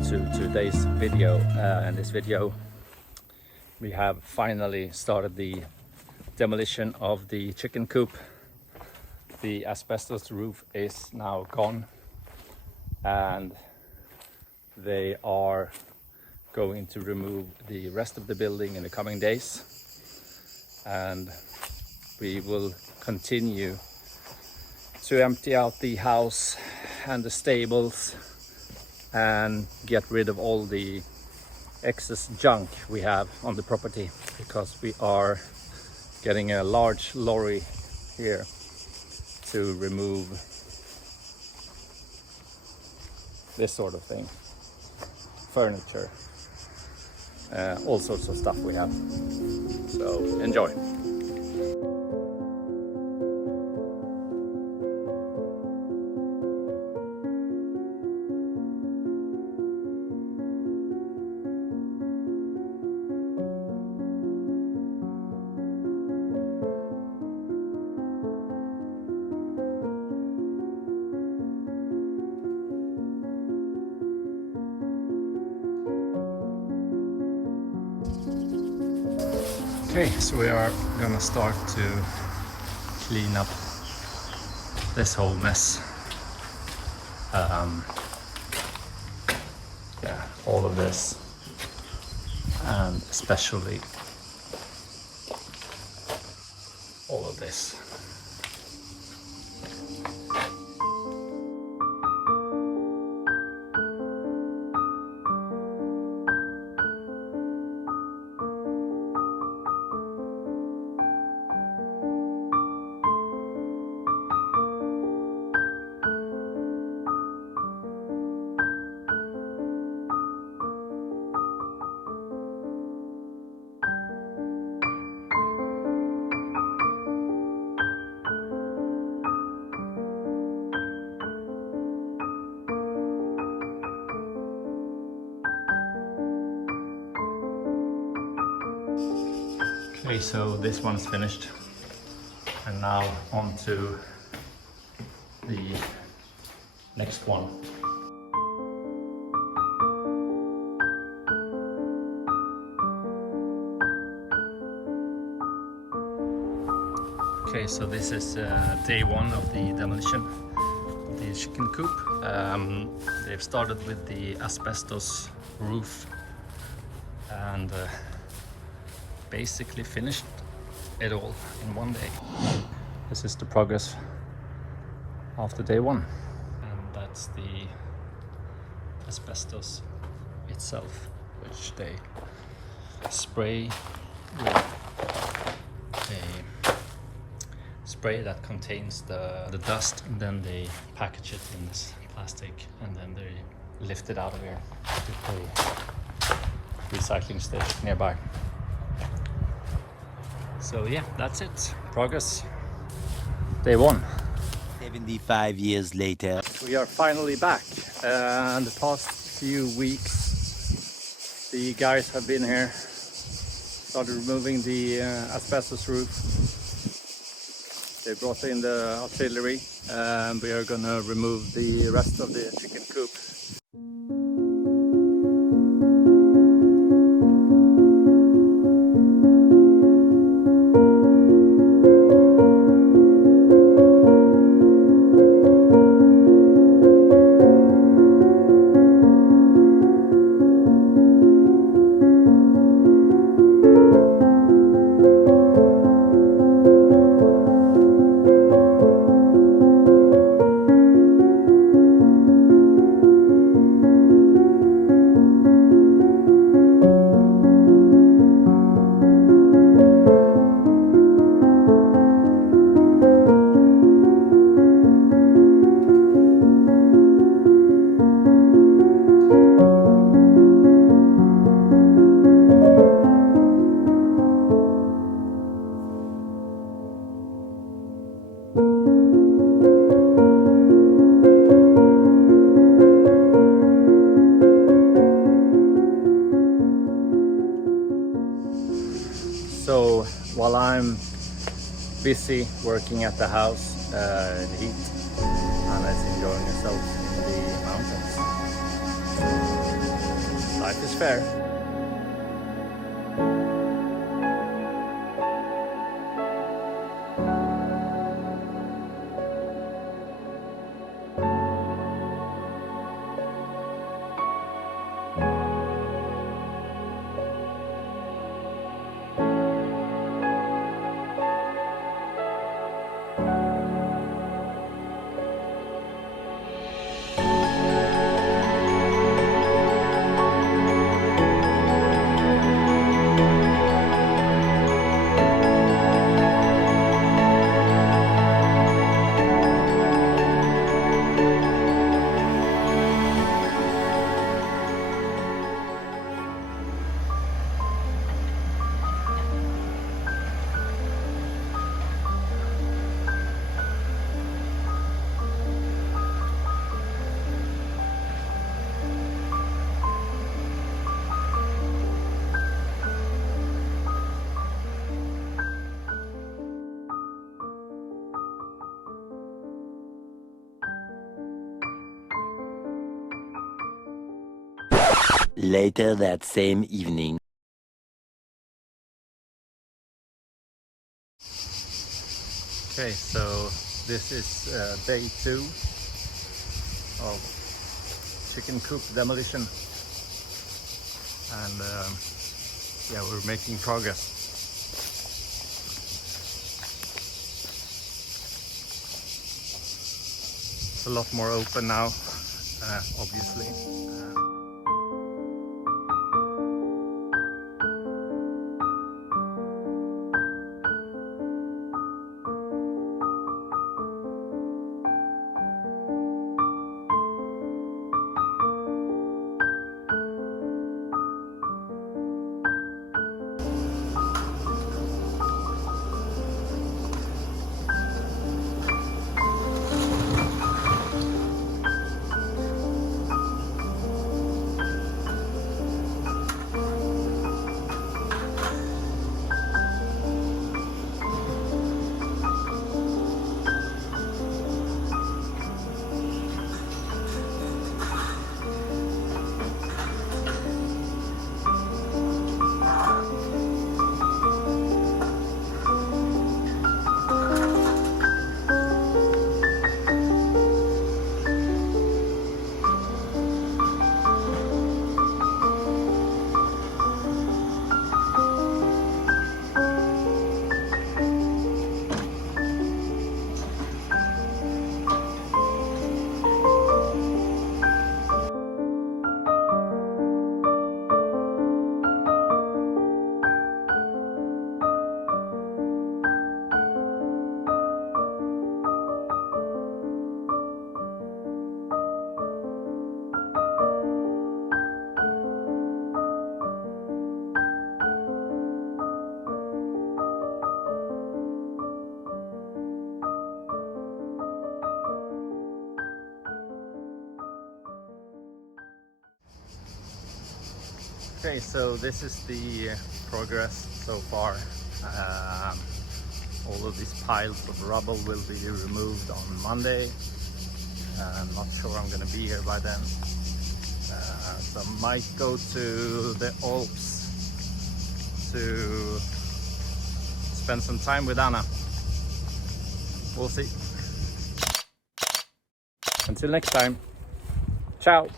welcome to today's video. In this video we have finally started the demolition of the chicken coop. The asbestos roof is now gone and they are going to remove the rest of the building in the coming days, and we will continue to empty out the house and the stables and get rid of all the excess junk we have on the property, because we are getting a large lorry here to remove this sort of thing, furniture, all sorts of stuff we have. So enjoy. Okay, so we are gonna start to clean up this whole mess. Yeah, all of this, and especially all of this. Okay, so this one's finished, and now on to the next one. Okay, so this is day one of the demolition of the chicken coop. They've started with the asbestos roof and basically finished it all in one day. This is the progress after day one, and that's the asbestos itself, which they spray with a spray that contains the dust, and then they package it in this plastic, and then they lift it out of here to a recycling station nearby. So yeah, that's it. Progress. Day one. 75 years later. We are finally back. And the past few weeks, the guys have been here, started removing the asbestos roof. They brought in the artillery, and we are gonna remove the rest of the chicken coop. So while I'm busy working at the house in the heat, and it's enjoying yourself in the mountains. Life is fair. Later that same evening. Okay, so this is day 2 of chicken coop demolition, and yeah, we're making progress. It's a lot more open now, obviously. Okay, so this is the progress so far. All of these piles of rubble will be removed on Monday. I'm not sure I'm gonna be here by then. So I might go to the Alps to spend some time with Anna. We'll see. Until next time, ciao!